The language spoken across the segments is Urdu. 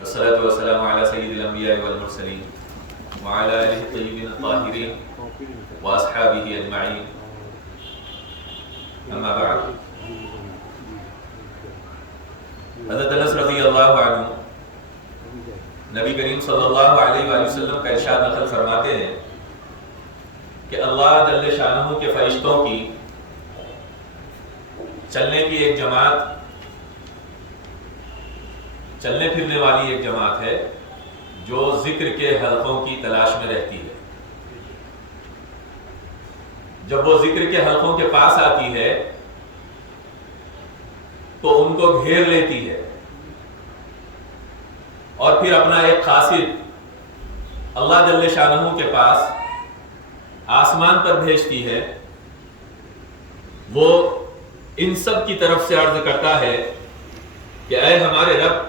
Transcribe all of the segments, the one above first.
والصلاة والسلام على سيد الأنبياء والمرسلين وعلى آله الطيبين الطاهرين وأصحابه أجمعين أما بعد. حضرت انس رضی اللہ عنہ نبی کریم صلی اللہ علیہ وآلہ وسلم کا ارشاد نقل فرماتے ہیں کہ اللہ جل شانہ کے فرشتوں کی چلنے کی ایک جماعت، چلنے پھرنے والی ایک جماعت ہے جو ذکر کے حلقوں کی تلاش میں رہتی ہے. جب وہ ذکر کے حلقوں کے پاس آتی ہے تو ان کو گھیر لیتی ہے اور پھر اپنا ایک قاصد اللہ جل شانہ کے پاس آسمان پر بھیجتی ہے. وہ ان سب کی طرف سے عرض کرتا ہے کہ اے ہمارے رب،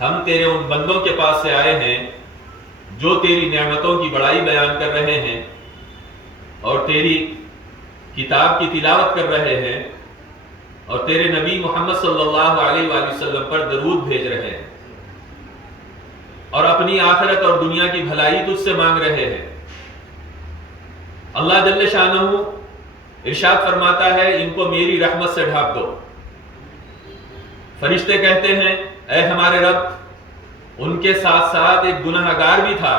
ہم تیرے ان بندوں کے پاس سے آئے ہیں جو تیری نعمتوں کی بڑائی بیان کر رہے ہیں اور تیری کتاب کی تلاوت کر رہے ہیں اور تیرے نبی محمد صلی اللہ علیہ وآلہ وسلم پر درود بھیج رہے ہیں اور اپنی آخرت اور دنیا کی بھلائی تجھ سے مانگ رہے ہیں. اللہ جل شانہ ارشاد فرماتا ہے ان کو میری رحمت سے ڈھانپ دو. فرشتے کہتے ہیں اے ہمارے رب، ان کے ساتھ ساتھ ایک گناہ گار بھی تھا.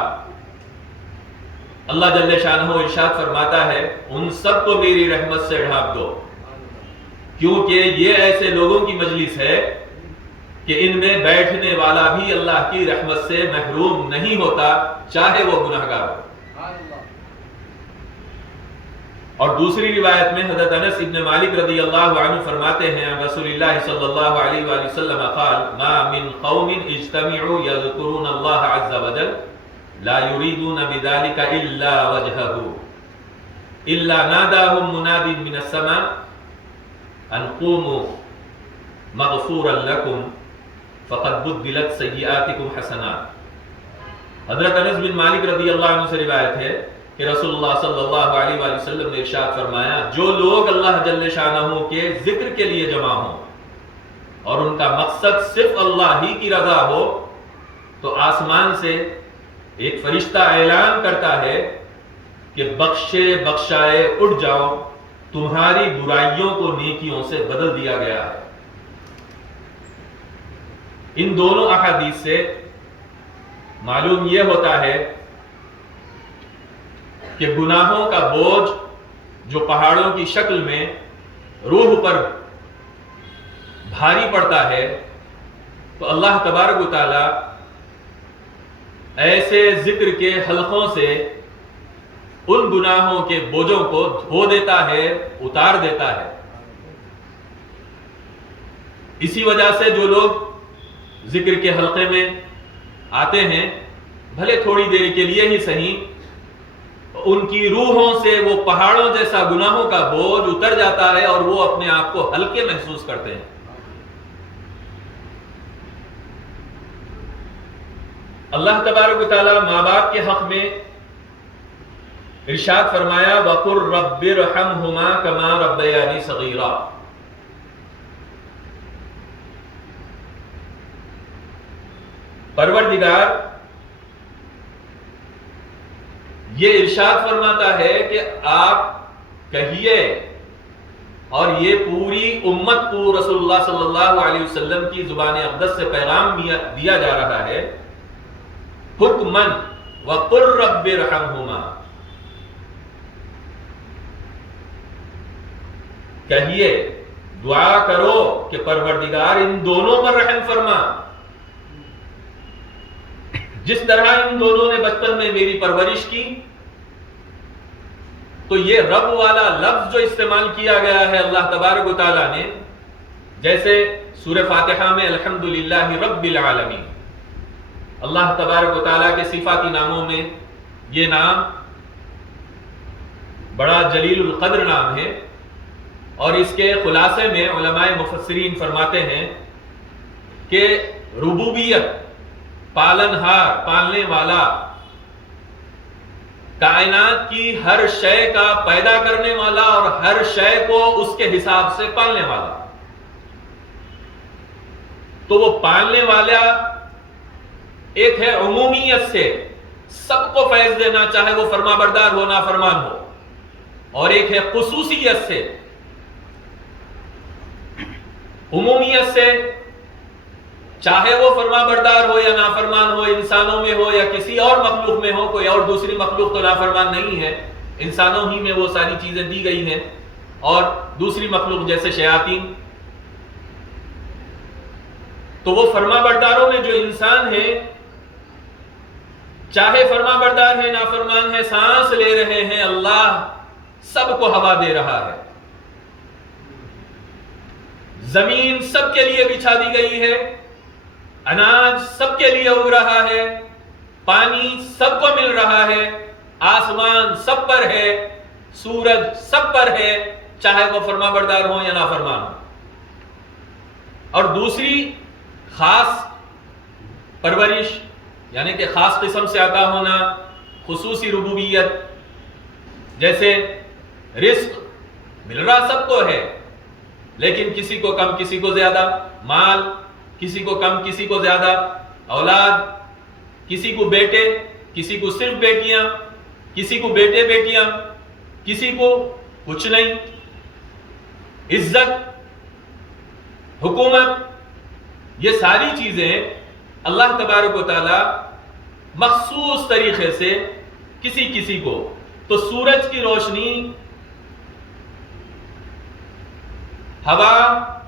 اللہ جل شانہ ارشاد فرماتا ہے ان سب کو میری رحمت سے ڈھانپ دو، کیونکہ یہ ایسے لوگوں کی مجلس ہے کہ ان میں بیٹھنے والا بھی اللہ کی رحمت سے محروم نہیں ہوتا، چاہے وہ گناہ گار ہو. اور دوسری روایت میں حضرت انس ابن مالک رضی اللہ عنہ فرماتے ہیں رسول اللہ صلی اللہ علیہ وآلہ وسلم قال ما من قوم اجتمعوا يذكرون الله عز وجل لا يريدون بذلك الا وجهه الا ناداهم مناد من السماء ان قوموا مغفورا لكم فقد بدلت سیئاتکم حسنات. حضرت انس بن مالک رضی اللہ عنہ سے روایت ہے کہ رسول اللہ صلی اللہ علیہ وآلہ وسلم نے ارشاد فرمایا جو لوگ اللہ جل شانہ کے ذکر کے لیے جمع ہوں اور ان کا مقصد صرف اللہ ہی کی رضا ہو تو آسمان سے ایک فرشتہ اعلان کرتا ہے کہ بخشے بخشائے اٹھ جاؤ، تمہاری برائیوں کو نیکیوں سے بدل دیا گیا ہے. ان دونوں احادیث سے معلوم یہ ہوتا ہے کہ گناہوں کا بوجھ جو پہاڑوں کی شکل میں روح پر بھاری پڑتا ہے تو اللہ تبارک و تعالی ایسے ذکر کے حلقوں سے ان گناہوں کے بوجھوں کو دھو دیتا ہے، اتار دیتا ہے. اسی وجہ سے جو لوگ ذکر کے حلقے میں آتے ہیں بھلے تھوڑی دیر کے لیے ہی صحیح، ان کی روحوں سے وہ پہاڑوں جیسا گناہوں کا بوجھ اتر جاتا ہے اور وہ اپنے آپ کو ہلکے محسوس کرتے ہیں. اللہ تبارک و تعالی ماں باپ کے حق میں ارشاد فرمایا وَقُلْ رَبِّ ارْحَمْهُمَا كَمَا رَبَّيَانِي صَغِيرًا. پروردگار یہ ارشاد فرماتا ہے کہ آپ کہیے، اور یہ پوری امت کو رسول اللہ صلی اللہ علیہ وسلم کی زبان اقدس سے پیغام دیا جا رہا ہے حکماً وَقُلْ رَبِّ ارْحَمْهُمَا. کہیے، دعا کرو کہ پروردگار ان دونوں پر رحم فرما. جس طرح ان دونوں نے بچپن میں میری پرورش کی، تو یہ رب والا لفظ جو استعمال کیا گیا ہے اللہ تبارک و تعالیٰ نے، جیسے سورہ فاتحہ میں الحمدللہ رب العالمین، اللہ تبارک و تعالیٰ کے صفاتی ناموں میں یہ نام بڑا جلیل القدر نام ہے. اور اس کے خلاصے میں علماء مفسرین فرماتے ہیں کہ ربوبیت، پالنہار، پالنے والا، کائنات کی ہر شے کا پیدا کرنے والا اور ہر شے کو اس کے حساب سے پالنے والا. تو وہ پالنے والا ایک ہے عمومیت سے سب کو فیض دینا، چاہے وہ فرما بردار ہو نافرمان ہو، اور ایک ہے خصوصیت سے۔ عمومیت سے چاہے وہ فرما بردار ہو یا نافرمان ہو، انسانوں میں ہو یا کسی اور مخلوق میں ہو، کوئی اور دوسری مخلوق تو نافرمان نہیں ہے، انسانوں ہی میں وہ ساری چیزیں دی گئی ہیں، اور دوسری مخلوق جیسے شیاطین، تو وہ فرما برداروں میں جو انسان ہیں، چاہے فرما بردار ہے نافرمان ہے، سانس لے رہے ہیں، اللہ سب کو ہوا دے رہا ہے، زمین سب کے لیے بچھا دی گئی ہے، اناج سب کے لیے اگ رہا ہے، پانی سب کو مل رہا ہے، آسمان سب پر ہے، سورج سب پر ہے، چاہے وہ فرما بردار ہو یا نافرمان ہو۔ اور دوسری خاص پرورش، یعنی کہ خاص قسم سے عطا ہونا، خصوصی ربوبیت، جیسے رزق مل رہا سب کو ہے، لیکن کسی کو کم کسی کو زیادہ، مال کسی کو کم کسی کو زیادہ، اولاد کسی کو بیٹے کسی کو صرف بیٹیاں، کسی کو بیٹے بیٹیاں، کسی کو کچھ نہیں، عزت، حکومت، یہ ساری چیزیں اللہ تبارک و تعالی مخصوص طریقے سے کسی کسی کو، تو سورج کی روشنی، ہوا،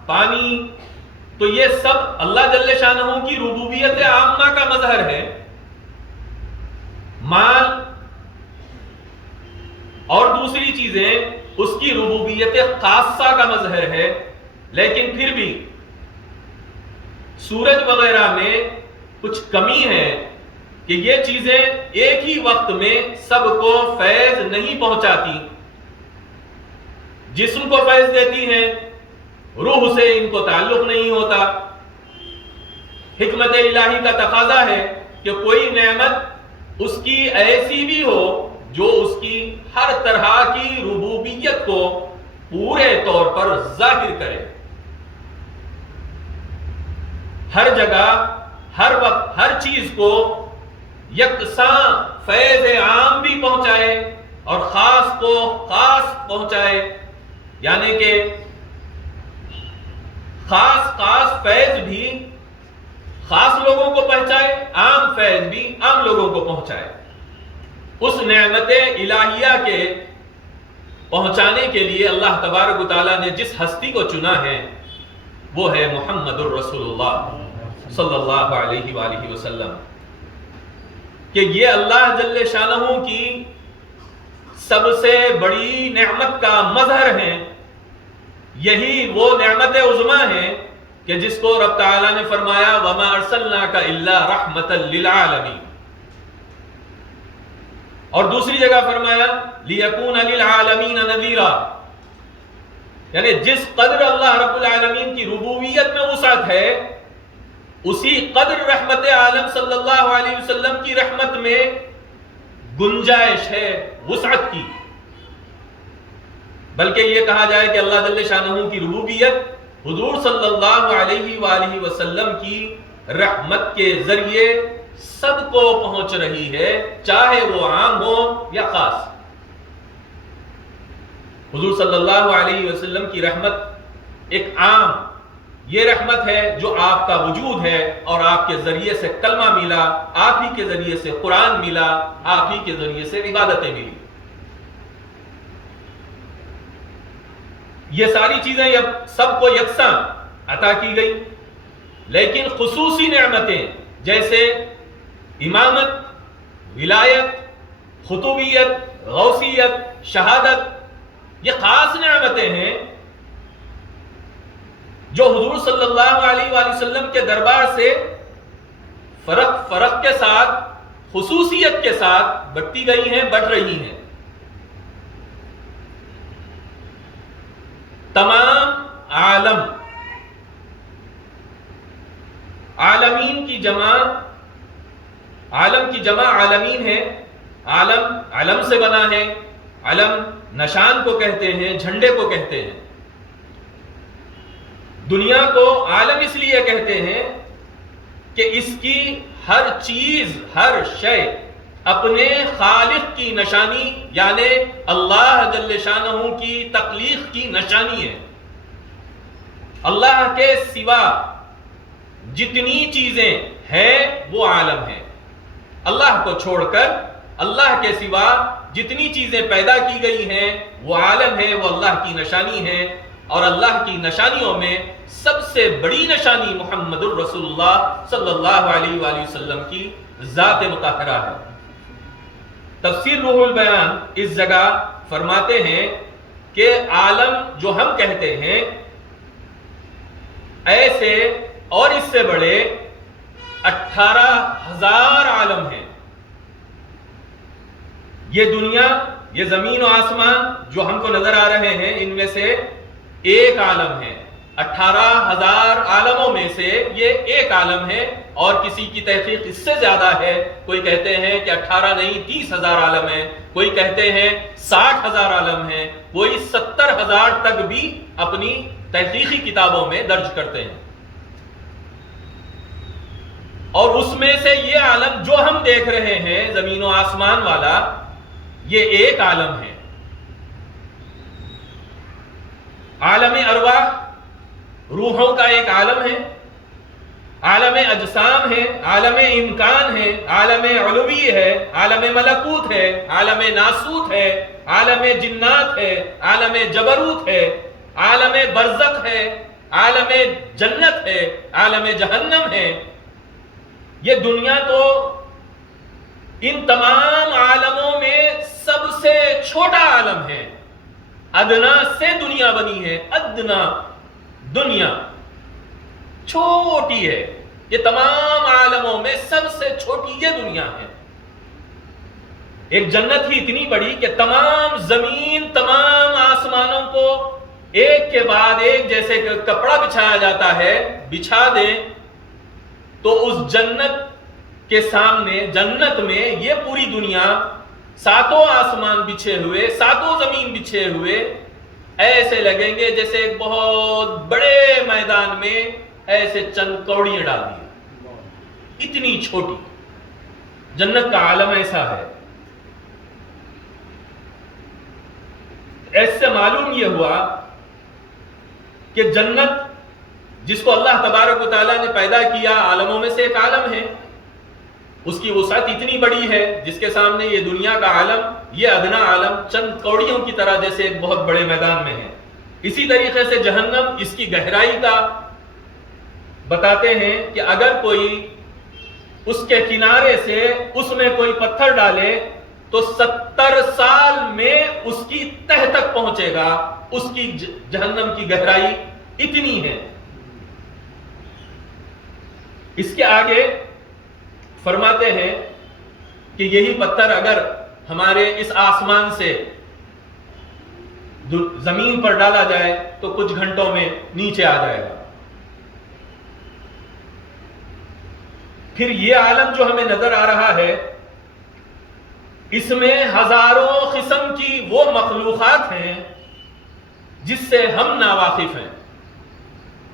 پانی، تو یہ سب اللہ جل شانہ کی ربوبیت عامہ کا مظہر ہے۔ مال اور دوسری چیزیں اس کی ربوبیت خاصہ کا مظہر ہے، لیکن پھر بھی سورج وغیرہ میں کچھ کمی ہے کہ یہ چیزیں ایک ہی وقت میں سب کو فیض نہیں پہنچاتی، جسم کو فیض دیتی ہیں، روح سے ان کو تعلق نہیں ہوتا۔ حکمت الہی کا تقاضا ہے کہ کوئی نعمت اس کی ایسی بھی ہو جو اس کی ہر طرح کی ربوبیت کو پورے طور پر ظاہر کرے، ہر جگہ، ہر وقت، ہر چیز کو یکساں فیض عام بھی پہنچائے اور خاص کو خاص پہنچائے، یعنی کہ خاص فیض بھی خاص لوگوں کو پہنچائے، عام فیض بھی عام لوگوں کو پہنچائے۔ اس نعمت الہیہ کے پہنچانے کے لیے اللہ تبارک و تعالیٰ نے جس ہستی کو چنا ہے وہ ہے محمد الرسول اللہ صلی اللہ علیہ وآلہ وسلم، کہ یہ اللہ جل شانہ کی سب سے بڑی نعمت کا مظہر ہے، یہی وہ نعمت عظمیٰ ہے کہ جس کو رب تعالیٰ نے فرمایا وَمَا أَرْسَلْنَاكَ إِلَّا رَحْمَةً لِلْعَالَمِينَ، اور دوسری جگہ فرمایا لِيَكُونَ لِلْعَالَمِينَ نَذِيرًا، یعنی جس قدر اللہ رب العالمین کی ربوبیت میں وسعت ہے، اسی قدر رحمت عالم صلی اللہ علیہ وسلم کی رحمت میں گنجائش ہے، وسعت کی۔ بلکہ یہ کہا جائے کہ اللہ جل شانہ کی ربوبیت حضور صلی اللہ علیہ وآلہ وسلم کی رحمت کے ذریعے سب کو پہنچ رہی ہے، چاہے وہ عام ہو یا خاص۔ حضور صلی اللہ علیہ وسلم کی رحمت ایک عام یہ رحمت ہے جو آپ کا وجود ہے، اور آپ کے ذریعے سے کلمہ ملا، آپ ہی کے ذریعے سے قرآن ملا، آپ ہی کے ذریعے سے عبادتیں ملی۔ یہ ساری چیزیں سب کو یکساں عطا کی گئی، لیکن خصوصی نعمتیں جیسے امامت، ولایت، خطوبیت، غوثیت، شہادت، یہ خاص نعمتیں ہیں جو حضور صلی اللہ علیہ وآلہ وسلم کے دربار سے فرق کے ساتھ، خصوصیت کے ساتھ بڑھتی گئی ہیں، بڑھ رہی ہیں۔ تمام عالم، عالمین کی جمع، عالم کی جمع عالمین ہے، عالم علم سے بنا ہے، علم نشان کو کہتے ہیں، جھنڈے کو کہتے ہیں۔ دنیا کو عالم اس لیے کہتے ہیں کہ اس کی ہر چیز، ہر شے اپنے خالق کی نشانی یعنی اللہ جل شانہ کی تخلیق کی نشانی ہے۔ اللہ کے سوا جتنی چیزیں ہیں وہ عالم ہیں، اللہ کو چھوڑ کر اللہ کے سوا جتنی چیزیں پیدا کی گئی ہیں وہ عالم ہے، وہ اللہ کی نشانی ہے۔ اور اللہ کی نشانیوں میں سب سے بڑی نشانی محمد الرسول اللہ صلی اللہ علیہ وآلہ وسلم کی ذات مطہرہ ہے۔ تفسیر روح البیان اس جگہ فرماتے ہیں کہ عالم جو ہم کہتے ہیں ایسے اور اس سے بڑے 18,000 عالم ہیں۔ یہ دنیا، یہ زمین و آسمان جو ہم کو نظر آ رہے ہیں ان میں سے ایک عالم ہے۔ 18,000 عالموں میں سے یہ ایک عالم ہے، اور کسی کی تحقیق اس سے زیادہ ہے۔ کوئی کہتے ہیں کہ 18 نہیں 30,000 عالم ہیں، کوئی کہتے ہیں 60,000 عالم ہیں، کوئی 70,000 تک بھی اپنی تحقیقی کتابوں میں درج کرتے ہیں۔ اور اس میں سے یہ عالم جو ہم دیکھ رہے ہیں زمین و آسمان والا، یہ ایک عالم ہے۔ عالم ارواح روحوں کا ایک عالم ہے، عالم اجسام ہے، عالم امکان ہے، عالم علوی ہے، عالم ملکوت ہے، عالم ناسوت ہے، عالم جنات ہے، عالم جبروت ہے، عالم برزخ ہے، عالم جنت ہے، عالم جہنم ہے۔ یہ دنیا تو ان تمام عالموں میں سب سے چھوٹا عالم ہے۔ ادنا سے دنیا بنی ہے، ادنا دنیا چھوٹی ہے۔ یہ تمام عالموں میں سب سے چھوٹی یہ دنیا ہے۔ ایک جنت ہی اتنی بڑی کہ تمام زمین، تمام آسمانوں کو ایک کے بعد ایک جیسے کپڑا بچھایا جاتا ہے، بچھا دیں تو اس جنت کے سامنے، جنت میں یہ پوری دنیا، ساتوں آسمان بچھے ہوئے، ساتوں زمین بچھے ہوئے ایسے لگیں گے جیسے ایک بہت بڑے میدان میں ایسے چند کوڑیاں ڈال دی، اتنی چھوٹی جنت کا عالم ایسا ہے۔ ایسے معلوم یہ ہوا کہ جنت جس کو اللہ تبارک و تعالیٰ نے پیدا کیا عالموں میں سے ایک عالم ہے، اس کی وسعت اتنی بڑی ہے جس کے سامنے یہ دنیا کا عالم، یہ ادنا عالم چند کوڑیوں کی طرح جیسے ایک بہت بڑے میدان میں ہے۔ اسی طریقے سے جہنم اس کی گہرائی کا بتاتے ہیں کہ اگر کوئی اس کے کنارے سے اس میں کوئی پتھر ڈالے تو 70 سال میں اس کی تہ تک پہنچے گا۔ اس کی جہنم کی گہرائی اتنی ہے۔ اس کے آگے فرماتے ہیں کہ یہی پتھر اگر ہمارے اس آسمان سے زمین پر ڈالا جائے تو کچھ گھنٹوں میں نیچے آ جائے گا۔ پھر یہ عالم جو ہمیں نظر آ رہا ہے، اس میں ہزاروں قسم کی وہ مخلوقات ہیں جس سے ہم ناواقف ہیں۔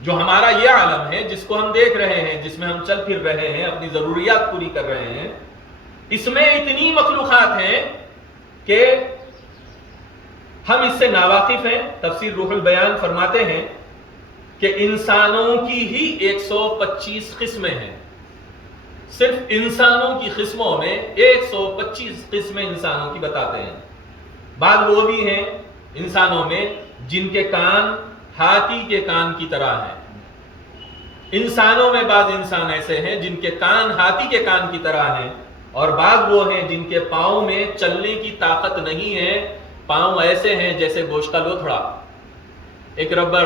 جو ہمارا یہ عالم ہے جس کو ہم دیکھ رہے ہیں، جس میں ہم چل پھر رہے ہیں، اپنی ضروریات پوری کر رہے ہیں، اس میں اتنی مخلوقات ہیں کہ ہم اس سے ناواقف ہیں۔ تفسیر روح البیان فرماتے ہیں کہ انسانوں کی ہی 125 قسمیں ہیں۔ صرف انسانوں کی قسموں میں 125 قسمیں انسانوں کی بتاتے ہیں۔ بعض وہ بھی ہیں انسانوں میں جن کے کان ہاتھی کے کان کی طرح ہیں۔ انسانوں میں بعض انسان ایسے ہیں جن کے کان ہاتھی کے کان کی طرح ہیں، اور بعض وہ ہیں جن کے پاؤں میں چلنے کی طاقت نہیں ہے، پاؤں ایسے ہیں جیسے گوشت کا لوتھڑا، ایک ربڑ۔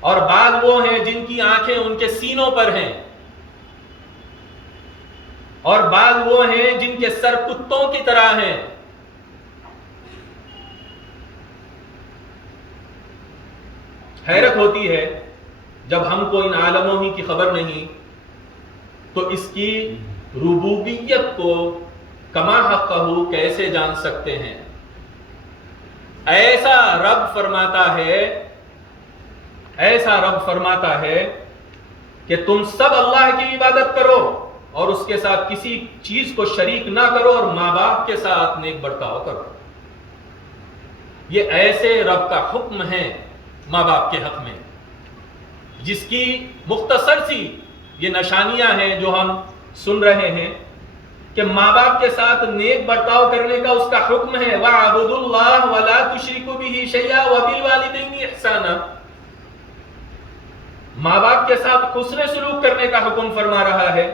اور بعض وہ ہیں جن کی آنکھیں ان کے سینوں پر ہیں، اور بعض وہ ہیں جن کے سر کتوں کی طرح ہیں۔ حیرت ہوتی ہے جب ہم کو ان عالموں ہی کی خبر نہیں تو اس کی ربوبیت کو کما حقہ کیسے جان سکتے ہیں؟ ایسا رب فرماتا ہے کہ تم سب اللہ کی عبادت کرو اور اس کے ساتھ کسی چیز کو شریک نہ کرو اور ماں باپ کے ساتھ نیک برتاؤ کرو. یہ ایسے رب کا حکم ہے ماں باپ کے حق میں جس کی مختصر سی یہ نشانیاں ہیں جو ہم سن رہے ہیں کہ ماں باپ کے ساتھ نیک برتاؤ کرنے کا اس کا حکم ہے. وَاعْبُدُوا اللَّهَ وَلَا تُشْرِكُوا بِهِ شَيْئًا وَبِالْوَالِدَيْنِ إِحْسَانًا. ماں باپ کے ساتھ حسن سلوک کرنے کا حکم فرما رہا ہے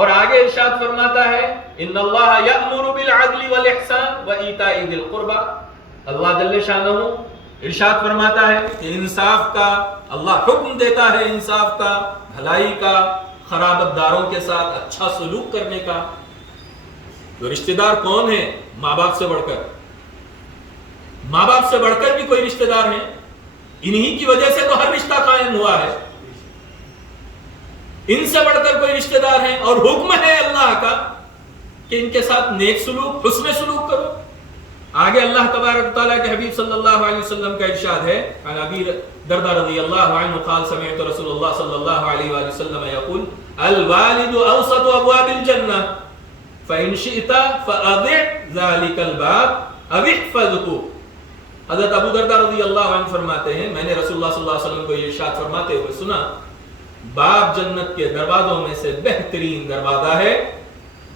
اور آگے ارشاد فرماتا ہے ان اللہ یأمر بالعدل والإحسان وإیتاء ذی القربى. اللہ جل شانہ ارشاد فرماتا ہے کہ انصاف کا اللہ حکم دیتا ہے، انصاف کا، بھلائی کا، خرابت داروں کے ساتھ اچھا سلوک کرنے کا. تو رشتہ دار کون ہے ماں باپ سے بڑھ کر؟ ماں باپ سے بڑھ کر بھی کوئی رشتہ دار ہیں؟ انہی کی وجہ سے تو ہر رشتہ قائم ہوا ہے. ان سے بڑھ کر کوئی رشتہ دار ہیں اور حکم ہے اللہ کا کہ ان کے ساتھ نیک سلوک، حسن سلوک کرو. آگے اللہ تبارک تعالیٰ کے حبیب صلی اللہ علیہ وسلم کا ارشاد ہے عن ابی درداء رضی اللہ عنہ قال سمعت رسول اللہ صلی اللہ علیہ وآلہ وسلم یقول الوالد اوسط ابواب الجنہ فإن شئت فأضع ذلك الباب او احفظه. حضرت ابو درداء رضی اللہ عنہ فرماتے ہیں میں نے رسول اللہ صلی اللہ علیہ وسلم کو یہ ارشاد فرماتے ہوئے سنا باب جنت کے دروازوں میں سے بہترین دروازہ ہے،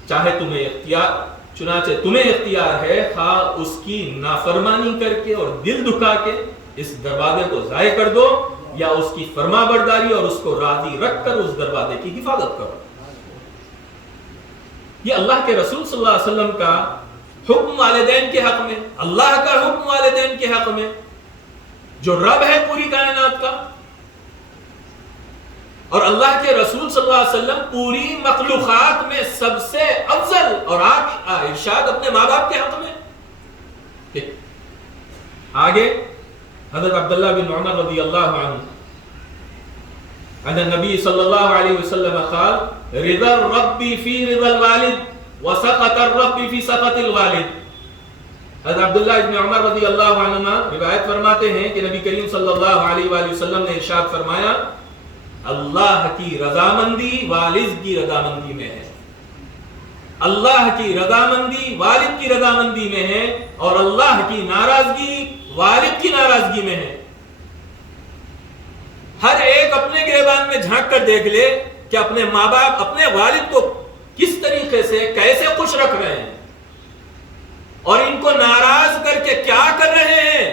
چاہے تمہیں اختیار، چنانچہ تمہیں اختیار ہے خواہ اس کی نافرمانی کر کے اور دل دکھا کے اس دروازے کو ضائع کر دو یا اس کی فرما برداری اور اس کو راضی رکھ کر اس دروازے کی حفاظت کرو. یہ اللہ کے رسول صلی اللہ علیہ وسلم کا حکم والدین کے حق میں، اللہ کا حکم والدین کے حق میں، جو رب ہے پوری کائنات کا، اور اللہ کے رسول صلی اللہ علیہ وسلم پوری مخلوقات میں سب سے افضل، اور ارشاد اپنے ماں باپ کے حق میں. آگے حضرت عبداللہ بن عمر رضی اللہ عنہ ان النبی صلی اللہ علیہ وسلم قال رضا الرب فی رضا الوالد وسخط الرب فی سخط الوالد. حضرت عبداللہ بن عمر رضی اللہ عنہما روایت فرماتے ہیں کہ نبی کریم صلی اللہ علیہ وآلہ وسلم نے ارشاد فرمایا اللہ کی رضامندی والد کی رضامندی میں ہے. اللہ کی رضامندی والد کی رضامندی میں ہے اور اللہ کی ناراضگی والد کی ناراضگی میں ہے. ہر ایک اپنے گریبان میں جھانک کر دیکھ لے کہ اپنے ماں باپ اپنے والد کو کس طریقے سے کیسے خوش رکھ رہے ہیں اور ان کو ناراض کر کے کیا کر رہے ہیں،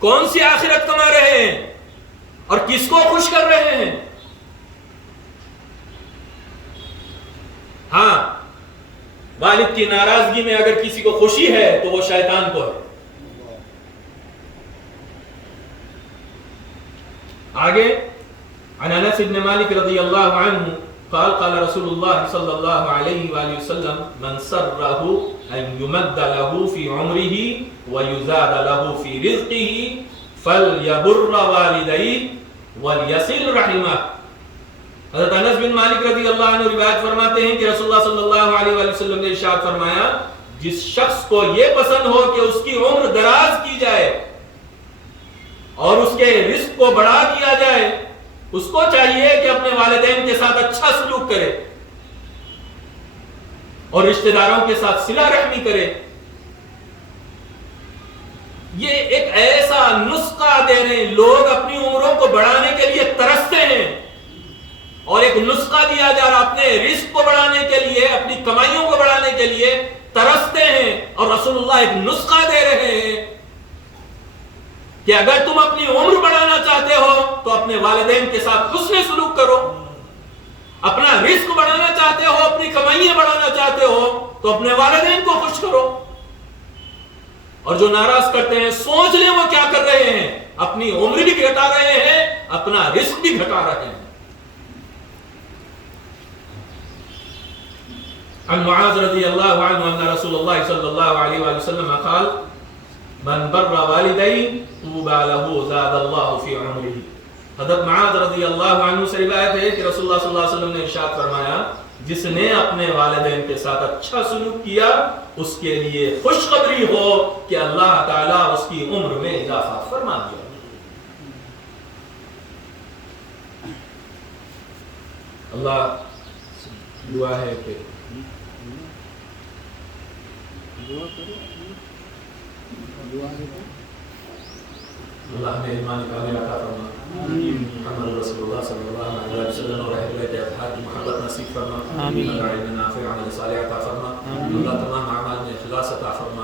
کون سی آخرت کما رہے ہیں اور کس کو خوش کر رہے ہیں. ہاں، والد کی ناراضگی میں اگر کسی کو خوشی ہے تو وہ شیطان کو ہے. آگے عن انس بن مالک رضی اللہ عنہ قال قال رسول اللہ صلی اللہ علیہ وآلہ وسلم من سرہ ان یمد له فی عمره ویزاد له فی رزقه فلیبر والدیہ ولیصل رحمہ. حضرت انس بن مالک رضی اللہ عنہ روایت فرماتے ہیں کہ رسول اللہ صلی اللہ علیہ وآلہ وسلم نے ارشاد فرمایا جس شخص کو یہ پسند ہو کہ اس کی عمر دراز کی جائے اور اس کے رزق کو بڑھا دیا جائے، اس کو چاہیے کہ اپنے والدین کے ساتھ اچھا سلوک کرے اور رشتہ داروں کے ساتھ صلہ رحمی کرے. یہ ایک ایسا نسخہ دے رہے ہیں، لوگ اپنی عمروں کو بڑھانے کے لیے ترستے ہیں اور ایک نسخہ دیا جا رہا اپنے رزق کو بڑھانے کے لیے، اپنی کمائیوں کو بڑھانے کے لیے ترستے ہیں، اور رسول اللہ ایک نسخہ دے رہے ہیں کہ اگر تم اپنی عمر بڑھانا چاہتے ہو تو اپنے والدین کے ساتھ حسن سلوک کرو، اپنا رزق بڑھانا چاہتے ہو، اپنی کمائیاں بڑھانا چاہتے ہو تو اپنے والدین کو خوش کرو. اور جو ناراض کرتے ہیں سوچ لیں وہ کیا کر رہے ہیں، اپنی عمر بھی گھٹا رہے ہیں، اپنا رزق بھی گھٹا رہے ہیں. عن معاذ رضی اللہ عنہ ان رسول اللہ صلی اللہ علیہ وآلہ وسلم قال من بر والدین طوبى له زاد اللہ فی عمرہ. حضرت معاذ رضی اللہ عنہ سے روایت ہے کہ رسول اللہ صلی اللہ علیہ وسلم نے ارشاد فرمایا جس نے اپنے والدین کے ساتھ اچھا سلوک کیا اس کے لیے خوشخبری ہو کہ اللہ تعالیٰ اس کی عمر میں اضافہ فرما دیا. اللہ دعا ہے کہ اللہ ہمیں ایمان کامل عطا فرما، محمد رسول اللہ صلی اللہ علیہ وسلم اور اہل بیت اطہار کی محبت نصیب فرما، اللہ علم نافع عمل صالح عطا فرما، اللہ تمام اعمال میں اخلاص عطا فرما،